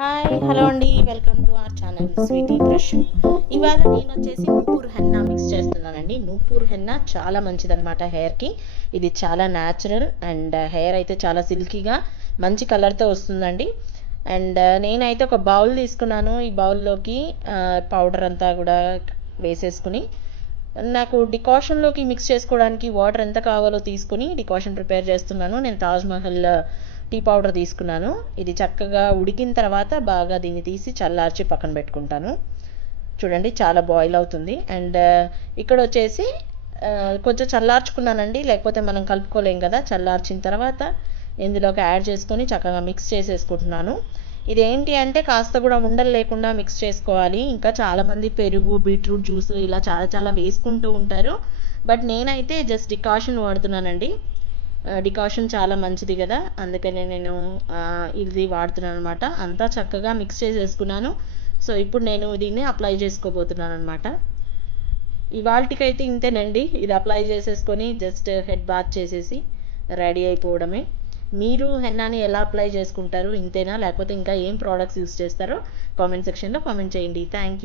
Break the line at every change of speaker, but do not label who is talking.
Hi hello అండి. Welcome to our channel sweety brush. ఇవాళ నేను వచ్చేసి నూపూర్ హెన్నా మిక్స్ చేస్తున్నానండి. నూపూర్ హెన్నా చాలా మంచిదన్నమాట హెయిర్కి ఇది చాలా న్యాచురల్ అండ్ uh, హెయిర్ అయితే చాలా సిల్కీగా మంచి కలర్తో వస్తుందండి. అండ్ uh, నేనైతే ఒక బౌల్ తీసుకున్నాను. ఈ బౌల్లోకి పౌడర్ uh, అంతా కూడా వేసేసుకుని నాకు డికాషన్లోకి మిక్స్ చేసుకోవడానికి వాటర్ ఎంత కావాలో తీసుకుని డికాషన్ ప్రిపేర్ చేస్తున్నాను. నేను తాజ్మహల్ టీ పౌడర్ తీసుకున్నాను. ఇది చక్కగా ఉడికిన తర్వాత బాగా దీన్ని తీసి చల్లార్చి పక్కన పెట్టుకుంటాను. చూడండి చాలా బాయిల్ అవుతుంది. అండ్ uh, ఇక్కడ వచ్చేసి uh, కొంచెం చల్లార్చుకున్నానండి. లేకపోతే మనం కలుపుకోలేం కదా. చల్లార్చిన తర్వాత ఇందులోకి యాడ్ చేసుకొని చక్కగా మిక్స్ చేసేసుకుంటున్నాను. ఇది ఏంటి అంటే కాస్త కూడా ఉండలు లేకుండా మిక్స్ చేసుకోవాలి. ఇంకా చాలామంది పెరుగు బీట్రూట్ జ్యూస్ ఇలా చాలా చాలా వేసుకుంటూ ఉంటారు. బట్ నేనైతే జస్ట్ డికాషన్ వాడుతున్నానండి. డికాషన్ చాలా మంచిది కదా. అందుకనే నేను ఇది వాడుతున్నాను అనమాట అంతా చక్కగా మిక్స్ చేసేసుకున్నాను. సో ఇప్పుడు నేను దీన్ని అప్లై చేసుకోబోతున్నాను అనమాట ఇవాళకైతే ఇంతేనండి. ఇది అప్లై చేసేసుకొని జస్ట్ హెడ్ బాత్ చేసేసి రెడీ అయిపోవడమే. మీరు హెన్నాని ఎలా అప్లై చేసుకుంటారు ఇంతేనా? లేకపోతే ఇంకా ఏం ప్రోడక్ట్స్ యూస్ చేస్తారో కామెంట్ సెక్షన్లో కామెంట్ చేయండి. Thank you